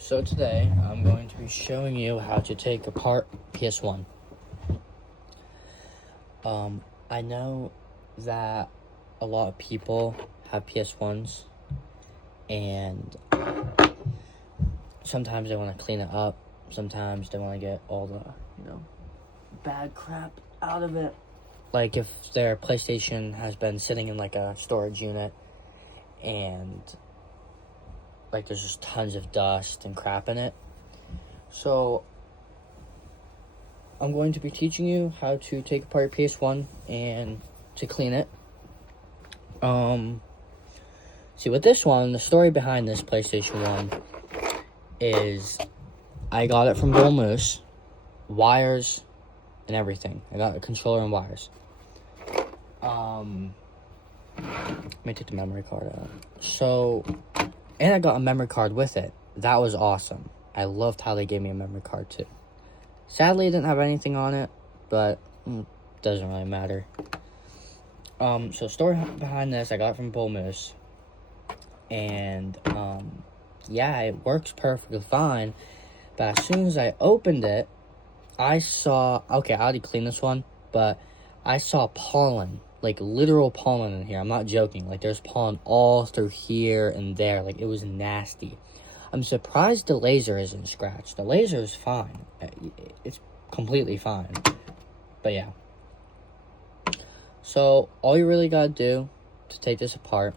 So today, I'm going to be showing you how to take apart PS1. I know that a lot of people have PS1s, and sometimes they want to clean it up, sometimes they want to get all the, bad crap out of it. Like if their PlayStation has been sitting in like a storage unit, and like there's just tons of dust and crap in it. So I'm going to be teaching you how to take apart your PS1 and to clean it. See, with this one, the story behind this PlayStation 1 is I got it from Bull Moose, wires and everything. I got a controller and wires. Let me take the memory card out. So, and I got a memory card with it. That was awesome. I loved how they gave me a memory card too. Sadly, it didn't have anything on it, but doesn't really matter. So story behind this, I got it from Bull Moose. And, yeah, it works perfectly fine. But as soon as I opened it, I saw, okay, I already cleaned this one, but I saw pollen, like literal pollen in here. I'm not joking. Like there's pollen all through here and there. Like it was nasty. I'm surprised the laser isn't scratched. The laser is fine. It's completely fine. But yeah. So all you really gotta do to take this apart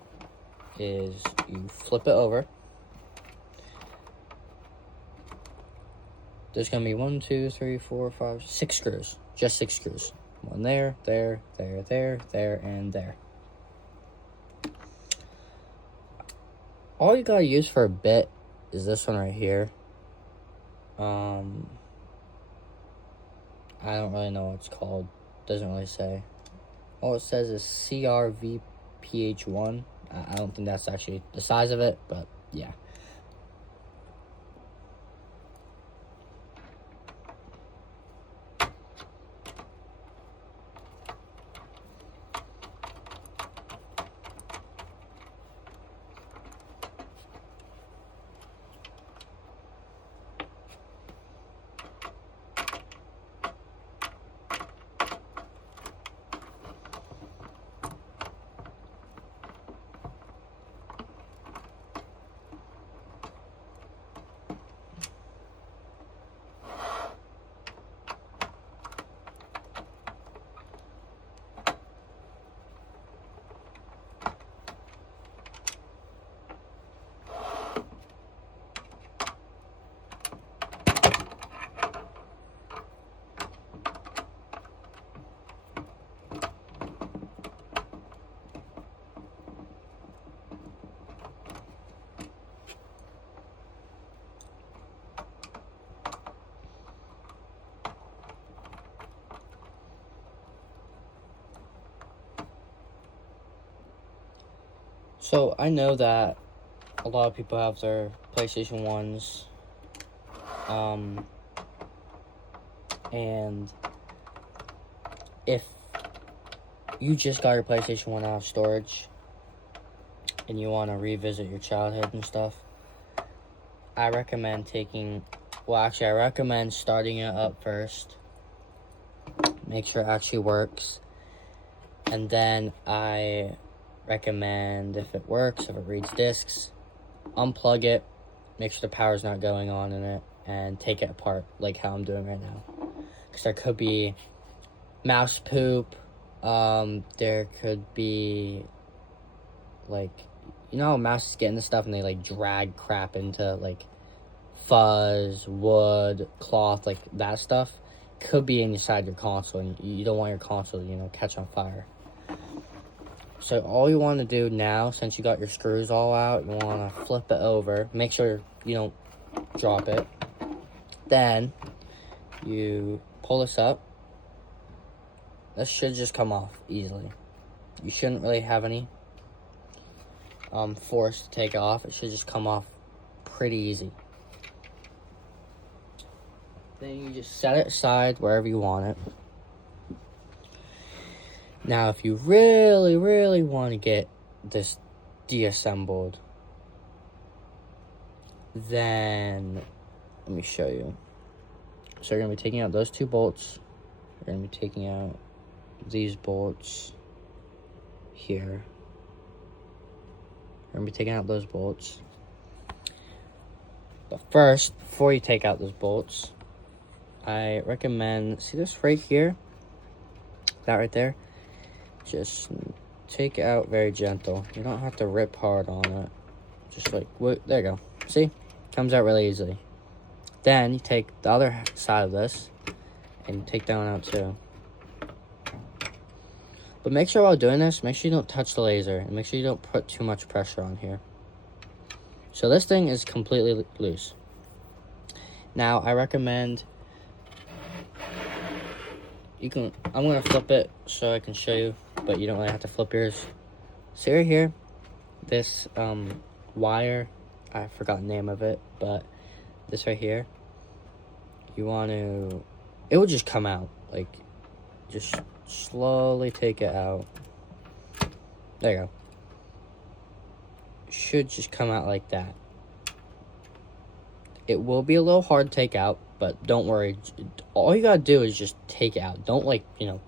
is you flip it over. There's gonna be 1, 2, 3, 4, 5, 6 screws. Just 6 screws. One there, there, and there. All you gotta use for a bit is this one right here. I don't really know what it's called. Doesn't really say. All it says is CRVPH1. I don't think that's actually the size of it, but yeah. So I know that a lot of people have their PlayStation 1s, and if you just got your PlayStation 1 out of storage and you want to revisit your childhood and stuff, I recommend I recommend starting it up first, make sure it actually works, and then I recommend, if it works, if it reads discs, unplug it, make sure the power's not going on in it, and take it apart like how I'm doing right now. Because there could be mouse poop, there could be, like, how mouses get into stuff and they, like, drag crap into, like, fuzz, wood, cloth, like, that stuff. Could be inside your console, and you don't want your console to, catch on fire. So all you want to do now, since you got your screws all out, you want to flip it over. Make sure you don't drop it. Then you pull this up. This should just come off easily. You shouldn't really have any force to take it off. It should just come off pretty easy. Then you just set it aside wherever you want it. Now, if you really, really want to get this deassembled, Then, let me show you. So you're going to be taking out those 2 bolts. You're going to be taking out these bolts here. You're going to be taking out those bolts. But first, before you take out those bolts, I recommend, see this right here? That right there? Just take it out very gentle. You don't have to rip hard on it. Just like, there you go. See? Comes out really easily. Then you take the other side of this and you take that one out too. But make sure while doing this, make sure you don't touch the laser and make sure you don't put too much pressure on here. So this thing is completely loose. Now I recommend I'm gonna flip it so I can show you, but you don't really have to flip yours. See right here, this wire, I forgot the name of it, but this right here, you want to, it will just come out, like, just slowly take it out. There you go. Should just come out like that. It will be a little hard to take out, but don't worry. All you gotta do is just take it out. Don't, like, you know,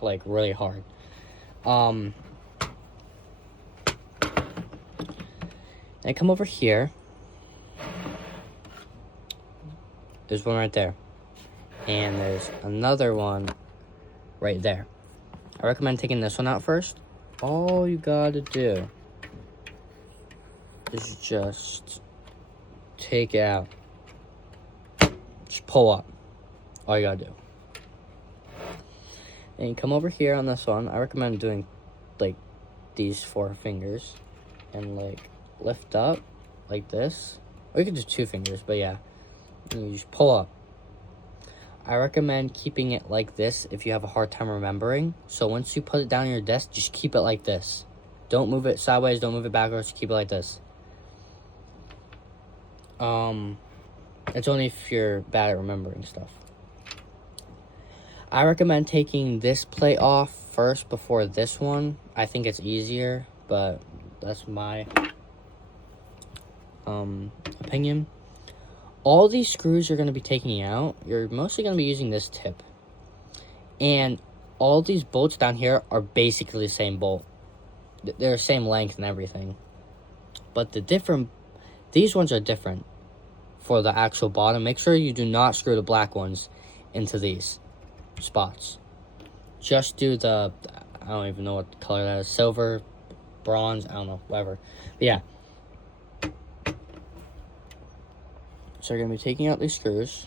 like really hard. Then come over here. There's one right there. And there's another one right there. I recommend taking this one out first. All you gotta do is just take it out. Just pull up. All you gotta do. And you come over here on this one. I recommend doing like these 4 fingers and like lift up like this. Or you can do 2 fingers, but yeah. And you just pull up. I recommend keeping it like this if you have a hard time remembering. So once you put it down on your desk, just keep it like this. Don't move it sideways, don't move it backwards, keep it like this. It's only if you're bad at remembering stuff. I recommend taking this plate off first before this one. I think it's easier, but that's my opinion. All these screws you're going to be taking out, you're mostly going to be using this tip. And all these bolts down here are basically the same bolt. They're the same length and everything. But these ones are different for the actual bottom. Make sure you do not screw the black ones into these spots. Just do the, I don't even know what color that is, silver, bronze, I don't know, whatever. But yeah. So you're going to be taking out these screws.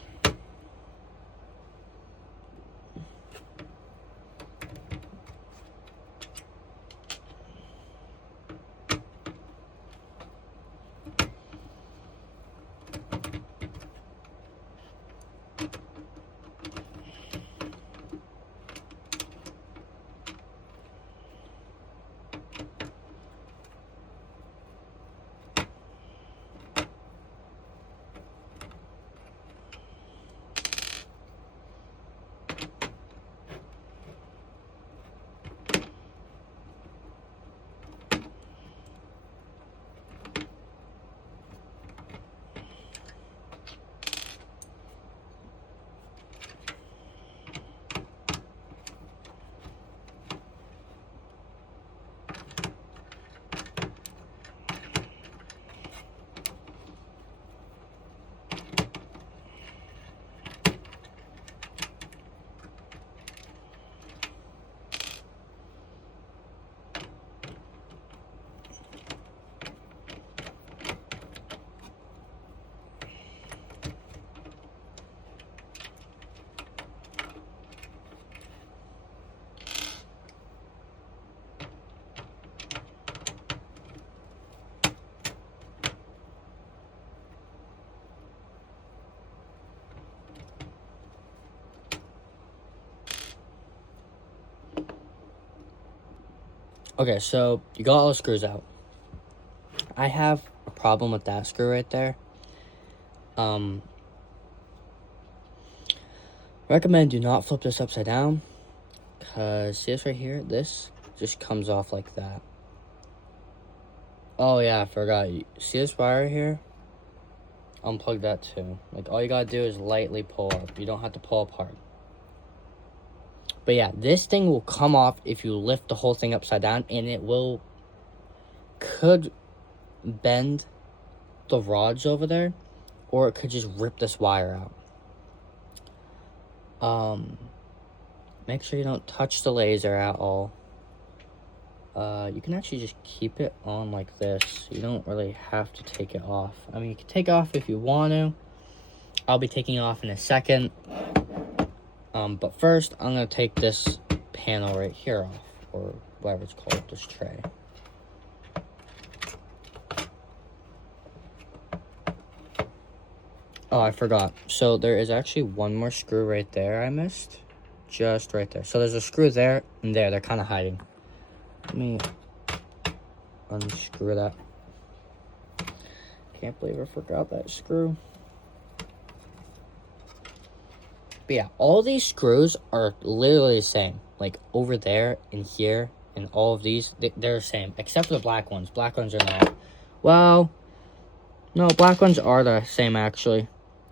Okay, so you got all the screws out. I have a problem with that screw right there. Recommend do not flip this upside down, because see this right here? This just comes off like that. Oh yeah, I forgot. See this wire here? unplug that too. Like, all you gotta do is lightly pull up. You don't have to pull up hard. But yeah, this thing will come off if you lift the whole thing upside down, and it could bend the rods over there, or it could just rip this wire out. Make sure you don't touch the laser at all. You can actually just keep it on like this. You don't really have to take it off. I mean, you can take it off if you want to. I'll be taking it off in a second. But first, I'm going to take this panel right here off, or whatever it's called, this tray. Oh, I forgot. So there is actually one more screw right there I missed. Just right there. So there's a screw there and there. They're kind of hiding. Let me unscrew that. Can't believe I forgot that screw. But yeah, all these screws are literally the same. Like over there and here and all of these, they're the same. Except for the black ones. Black ones are not. Well, no, black ones are the same actually.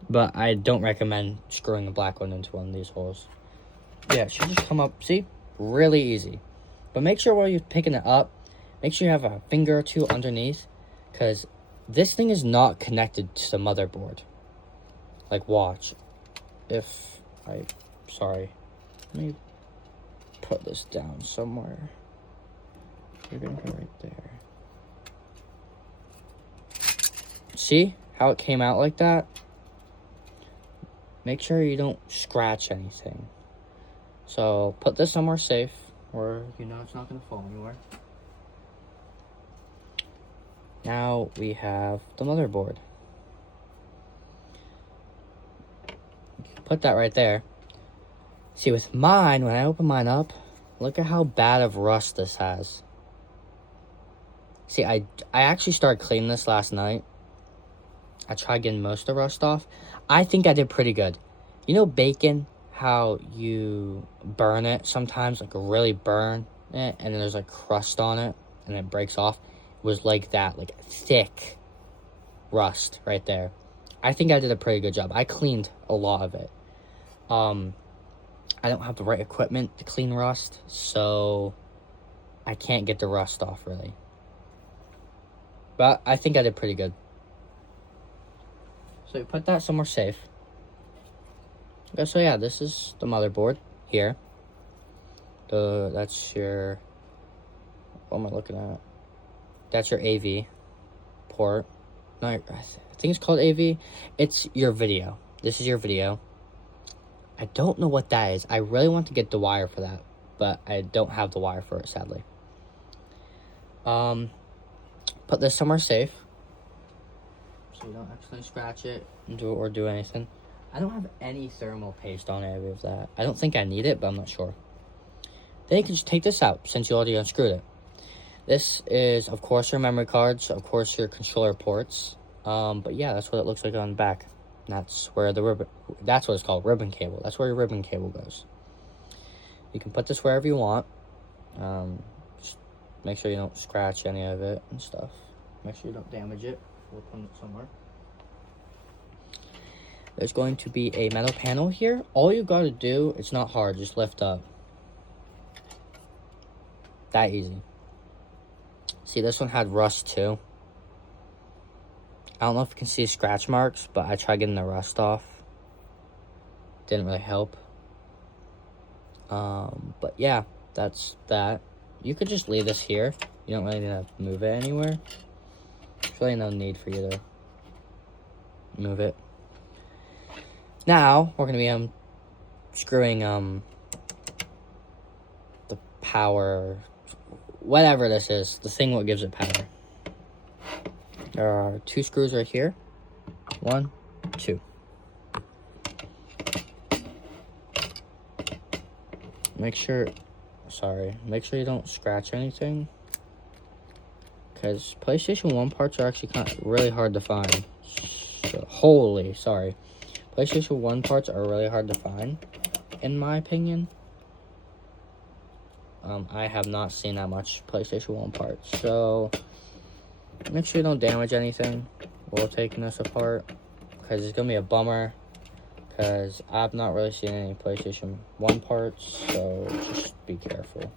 But I don't recommend screwing the black one into one of these holes. Yeah, it should just come up. See? Really easy. But make sure while you're picking it up, make sure you have a finger or two underneath. Because this thing is not connected to the motherboard. Like, watch. Sorry. Let me put this down somewhere. You're going to go right there. See how it came out like that? Make sure you don't scratch anything. So, put this somewhere safe, where you know it's not going to fall anywhere. Now, we have the motherboard. Put that right there. See, with mine, when I open mine up, look at how bad of rust this has. See, I actually started cleaning this last night. I tried getting most of the rust off. I think I did pretty good. You know bacon, how you burn it sometimes, like really burn it, and then there's like crust on it, and it breaks off? It was like that, like thick rust right there. I think I did a pretty good job. I cleaned a lot of it. I don't have the right equipment to clean rust, so I can't get the rust off really. But I think I did pretty good. So you put that somewhere safe. Okay, so yeah, this is the motherboard here. That's your, what am I looking at? That's your AV port. No, I think it's called AV. It's your video. This is your video. I don't know what that is. I really want to get the wire for that, but I don't have the wire for it, sadly. Put this somewhere safe, so you don't actually scratch it or do anything. I don't have any thermal paste on any of that. I don't think I need it, but I'm not sure. Then you can just take this out, since you already unscrewed it. This is, of course, your memory cards, of course, your controller ports. But yeah, that's what it looks like on the back. That's where the ribbon, that's what it's called, ribbon cable. That's where your ribbon cable goes. You can put this wherever you want. Just make sure you don't scratch any of it and stuff. Make sure you don't damage it. We'll put it somewhere. There's going to be a metal panel here. All you gotta do, it's not hard, just lift up. That easy. See, this one had rust too. I don't know if you can see scratch marks, but I tried getting the rust off. Didn't really help. But yeah, that's that. You could just leave this here. You don't really need to move it anywhere. There's really no need for you to move it. Now, we're going to be screwing the power, whatever this is, the thing what gives it power. There are 2 screws right here. 1, 2. Make sure you don't scratch anything, because PlayStation 1 parts are actually really hard to find. PlayStation 1 parts are really hard to find, in my opinion. I have not seen that much PlayStation 1 parts, so make sure you don't damage anything while taking this apart. because it's going to be a bummer, because I've not really seen any PlayStation 1 parts, so just be careful.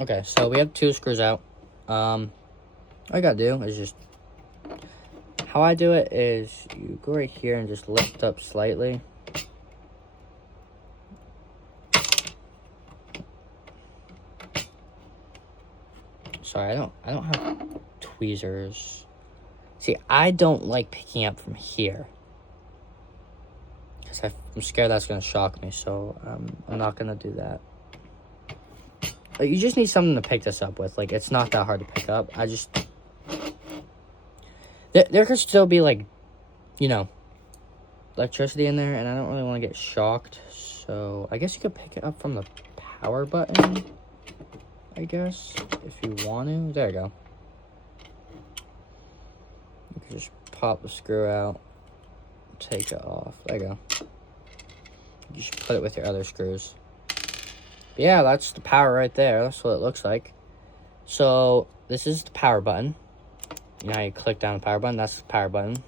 Okay, so we have 2 screws out. All you gotta do is just, how I do it is you go right here and just lift up slightly. Sorry, I don't have tweezers. See, I don't like picking up from here, because I'm scared that's gonna shock me, so I'm not gonna do that. You just need something to pick this up with. Like, it's not that hard to pick up. There could still be, like, you know, electricity in there, and I don't really want to get shocked. So, I guess you could pick it up from the power button, I guess, if you want to. There you go. You can just pop the screw out, take it off. There you go. You should put it with your other screws. But yeah, that's the power right there. That's what it looks like. So, this is the power button. You know how you click down the power button? That's the power button.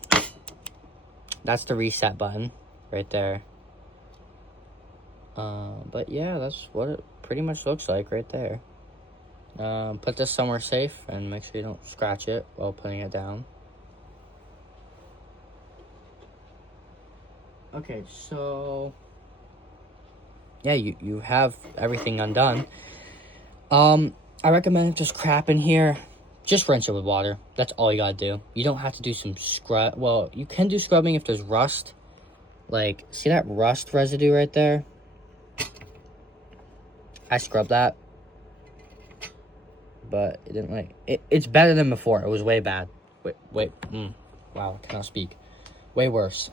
That's the reset button right there. But yeah, that's what it pretty much looks like right there. Put this somewhere safe and make sure you don't scratch it while putting it down. Okay, so yeah, you have everything undone. I recommend if there's crap in here, just rinse it with water. That's all you gotta do. You don't have to do some scrub. Well, you can do scrubbing if there's rust. Like, see that rust residue right there? I scrubbed that, but it didn't like it. It's better than before. It was way bad. Wow, I cannot speak. Way worse.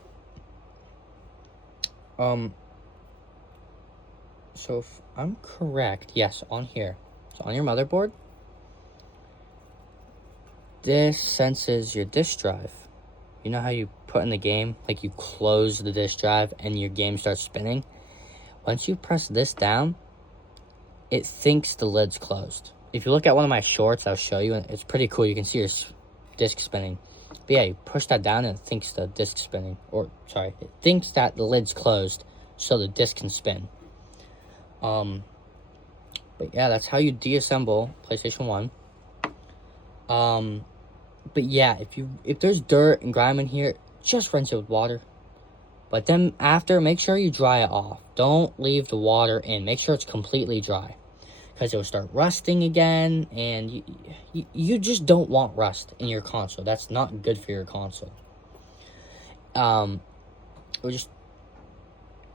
So if I'm correct, yes, on here. So on your motherboard, this senses your disk drive. You know how you put in the game, like you close the disk drive and your game starts spinning? Once you press this down, it thinks the lid's closed. If you look at one of my shorts, I'll show you, and it's pretty cool. You can see your disk spinning. But yeah, you push that down and it thinks the disk's spinning. It thinks that the lid's closed so the disk can spin. But yeah, that's how you deassemble PlayStation 1. But yeah, if there's dirt and grime in here, just rinse it with water. But then after, make sure you dry it off. Don't leave the water in. Make sure it's completely dry, because it'll start rusting again, and you just don't want rust in your console. That's not good for your console.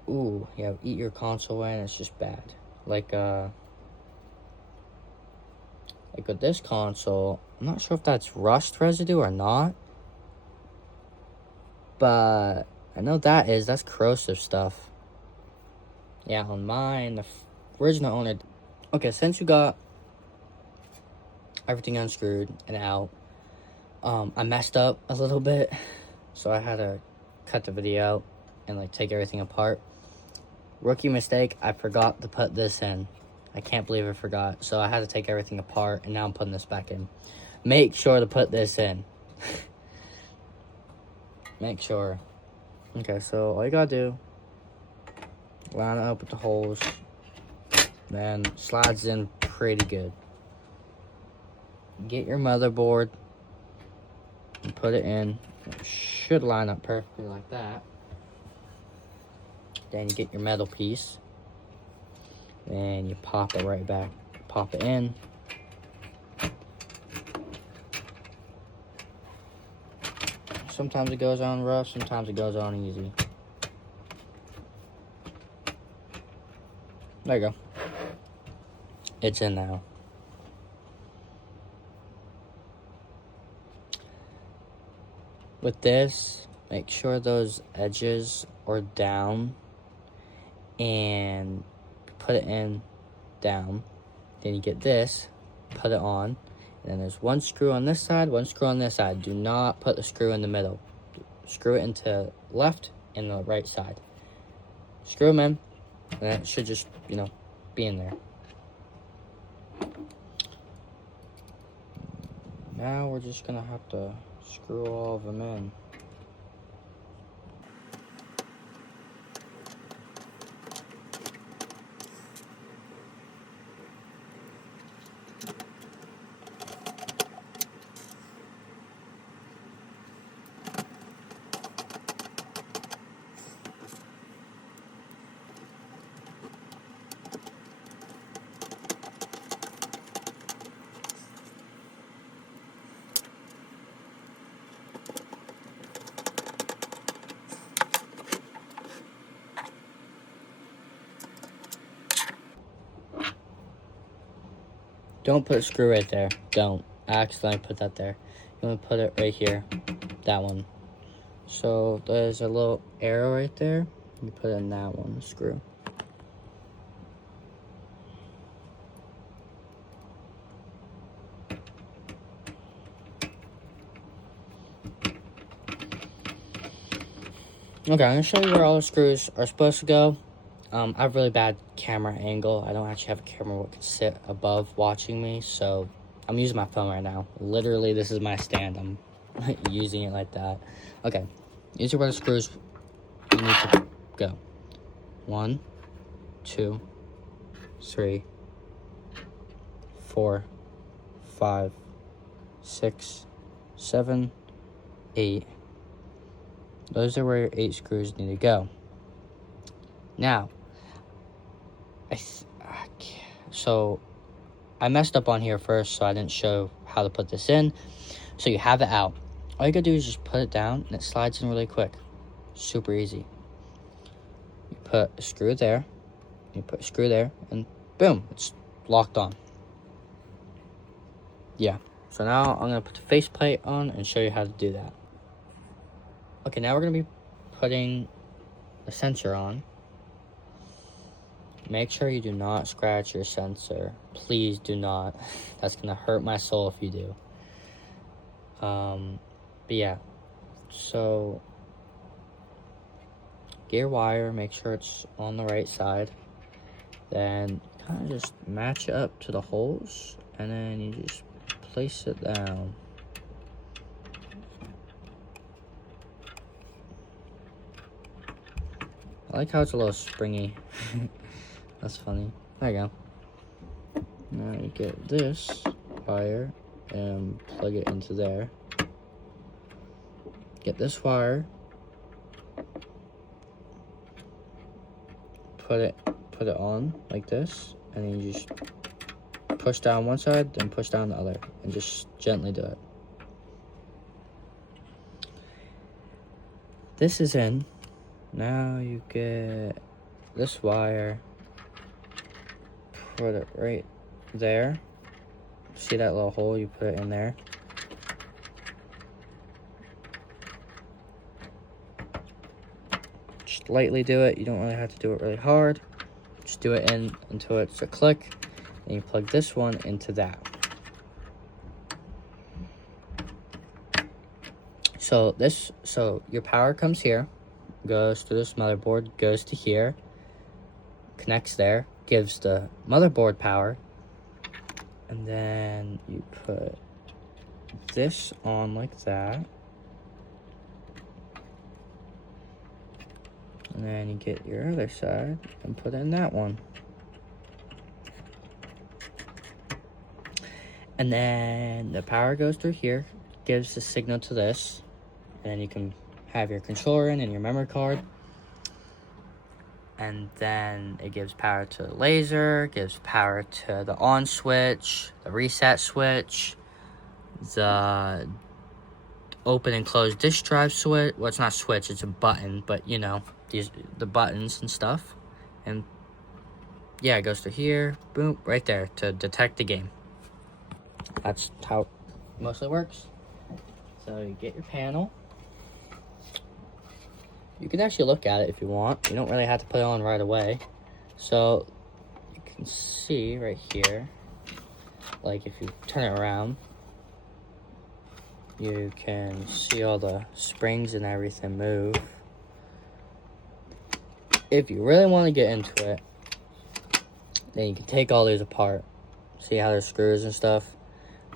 Eat your console away, and it's just bad. Like with this console, I'm not sure if that's rust residue or not, but I know that's corrosive stuff. Yeah, on mine, the original owner. Okay, since you got everything unscrewed and out, I messed up a little bit, so I had to cut the video out and like take everything apart. Rookie mistake, I forgot to put this in. I can't believe I forgot. So I had to take everything apart, and now I'm putting this back in. Make sure to put this in. Make sure. Okay, so all you gotta do, line it up with the holes, then slides in pretty good. Get your motherboard and put it in. It should line up perfectly like that. Then you get your metal piece, and you pop it right back. Pop it in. Sometimes it goes on rough, sometimes it goes on easy. There you go. It's in now. With this, make sure those edges are down and put it in down. Then you get this, put it on, and then there's one screw on this side, one screw on this side. Do not put the screw in the middle. Screw it into left and the right side. Screw them in, and that should just, be in there. Now we're just gonna have to screw all of them in. Don't put a screw right there. Don't. I accidentally put that there. You want to put it right here. That one. So there's a little arrow right there. You put it in that one, screw. Okay, I'm going to show you where all the screws are supposed to go. I have really bad camera angle. I don't actually have a camera that can sit above watching me, so I'm using my phone right now. Literally, this is my stand. I'm using it like that. Okay, these are where the screws you need to go. 1, 2, 3, 4, 5, 6, 7, 8. Those are where your 8 screws need to go. Now, so I messed up on here first, so I didn't show how to put this in. So you have it out. All you gotta do is just put it down, and it slides in really quick. Super easy. You put a screw there, you put a screw there, and boom, it's locked on. Yeah. So now I'm gonna put the faceplate on and show you how to do that. Okay, now we're gonna be putting the sensor on. Make sure you do not scratch your sensor. Please do not. That's gonna hurt my soul if you do. But yeah. So get your wire, make sure it's on the right side. Then kind of just match it up to the holes, and then you just place it down. I like how it's a little springy. That's funny. There you go. Now you get this wire and plug it into there. Get this wire. Put it on like this, and then you just push down one side, then push down the other, and just gently do it. This is in. Now you get this wire, put it right there. See that little hole? You put it in there. Just lightly do it. You don't really have to do it really hard. Just do it in until it's a click, and you plug this one into that. So your power comes here, goes to this motherboard, goes to here, connects there, gives the motherboard power, and then you put this on like that, and then you get your other side and put in that one, and then the power goes through here, gives the signal to this, and then you can have your controller in and your memory card. And then it gives power to the laser, gives power to the on switch, the reset switch, the open and close disk drive switch. Well, it's not switch, it's a button, but you know, the buttons and stuff. And yeah, it goes through here, boom, right there to detect the game. That's how it mostly works. So you get your panel. You can actually look at it if you want. You don't really have to put it on right away. So you can see right here, like if you turn it around, you can see all the springs and everything move. If you really want to get into it, then you can take all these apart. See how there's screws and stuff?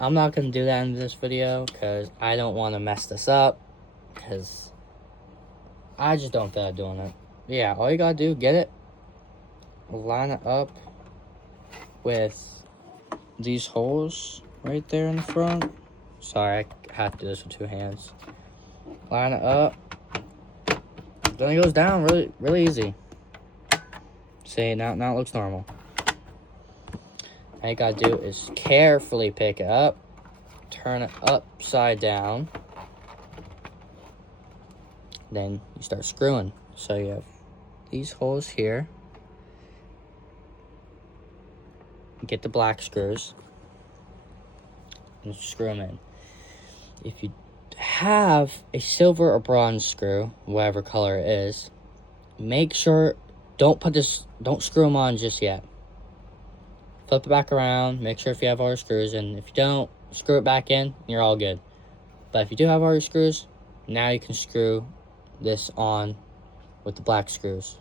I'm not going to do that in this video because I don't want to mess this up. Because I just don't feel like doing it. Yeah, all you got to do, get it, line it up with these holes right there in the front. Sorry, I have to do this with 2 hands. Line it up. Then it goes down really easy. See, now it looks normal. All you gotta do is carefully pick it up, turn it upside down, then you start screwing. So you have these holes here. Get the black screws and screw them in. If you have a silver or bronze screw, whatever color it is, make sure don't screw them on just yet. Flip it back around, make sure if you have all your screws, and if you don't, screw it back in, and you're all good. But if you do have all your screws, now you can screw this on with the black screws.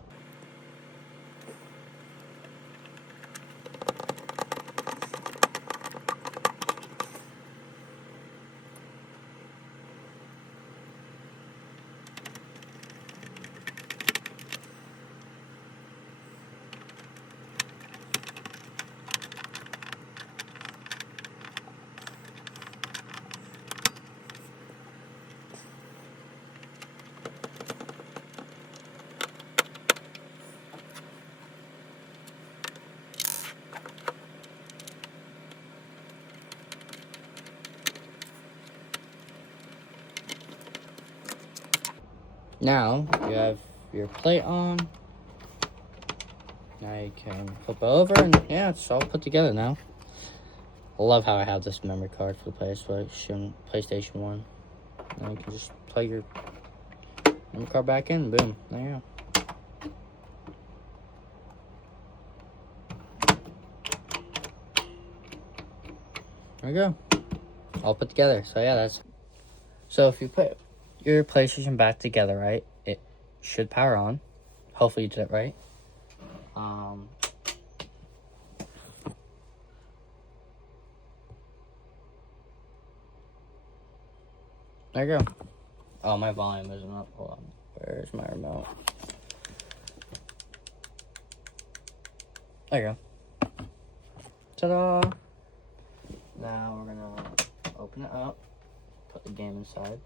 Now, you have your plate on. Now you can flip it over, and yeah, it's all put together now. I love how I have this memory card for the PlayStation 1. Now you can just plug your memory card back in, boom, there you go. There we go. All put together. So yeah, so if you put your PlayStation back together, right, it should power on. Hopefully you did it right. There you go. Oh, my volume isn't up. Hold on. Where's my remote? There you go. Ta-da! Now we're gonna open it up, put the game inside.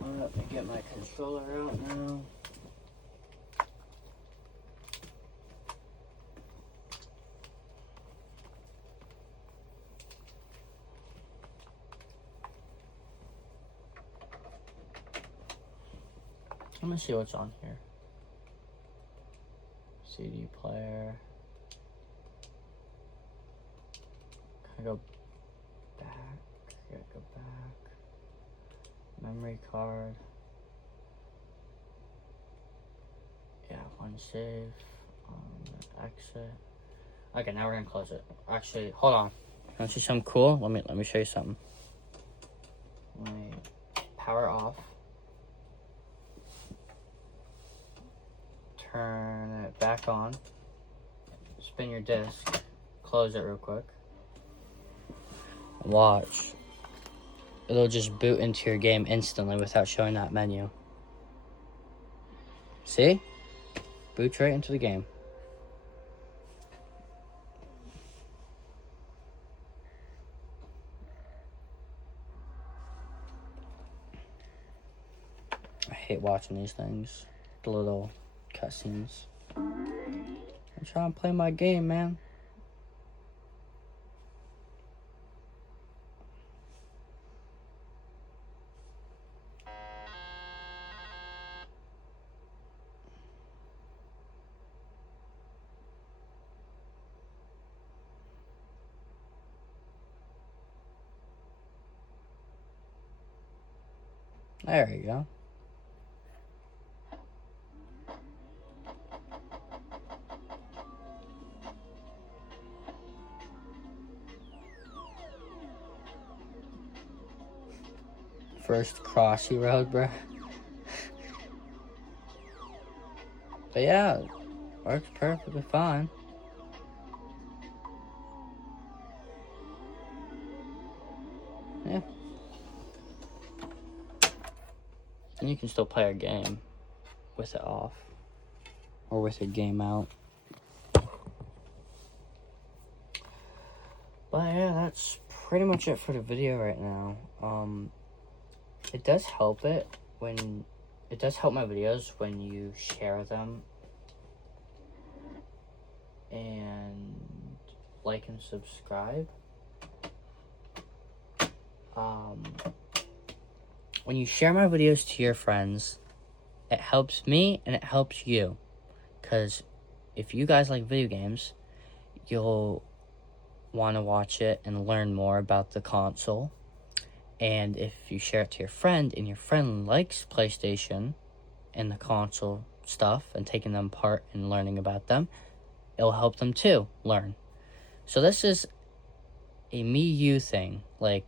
Let me get my controller out now. Let me see what's on here. CD player. Can I go back? Yeah, go back. Memory card. Yeah, one save. Exit. Okay, now we're gonna close it. Actually, hold on. Want to see something cool? Let me show you something. Let me power off. Turn it back on. Spin your disc. Close it real quick. Watch. It'll just boot into your game instantly without showing that menu. See? Boots right into the game. I hate watching these things. The little cutscenes. I'm trying to play my game, man. There you go. First crossy road, bruh. But yeah, works perfectly fine. Yeah. And you can still play a game with it off. Or with your game out. But yeah, that's pretty much it for the video right now. It does help my videos when you share them and like and subscribe. When you share my videos to your friends, it helps me and it helps you. Because if you guys like video games, you'll want to watch it and learn more about the console. And if you share it to your friend and your friend likes PlayStation and the console stuff and taking them part and learning about them, it'll help them too learn. So this is a me-you thing. Like,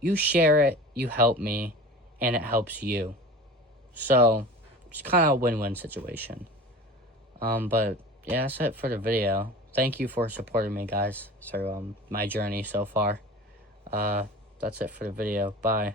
you share it, you help me, and it helps you. So it's kind of a win-win situation. But yeah, that's it for the video. Thank you for supporting me, guys, through my journey so far. That's it for the video. Bye.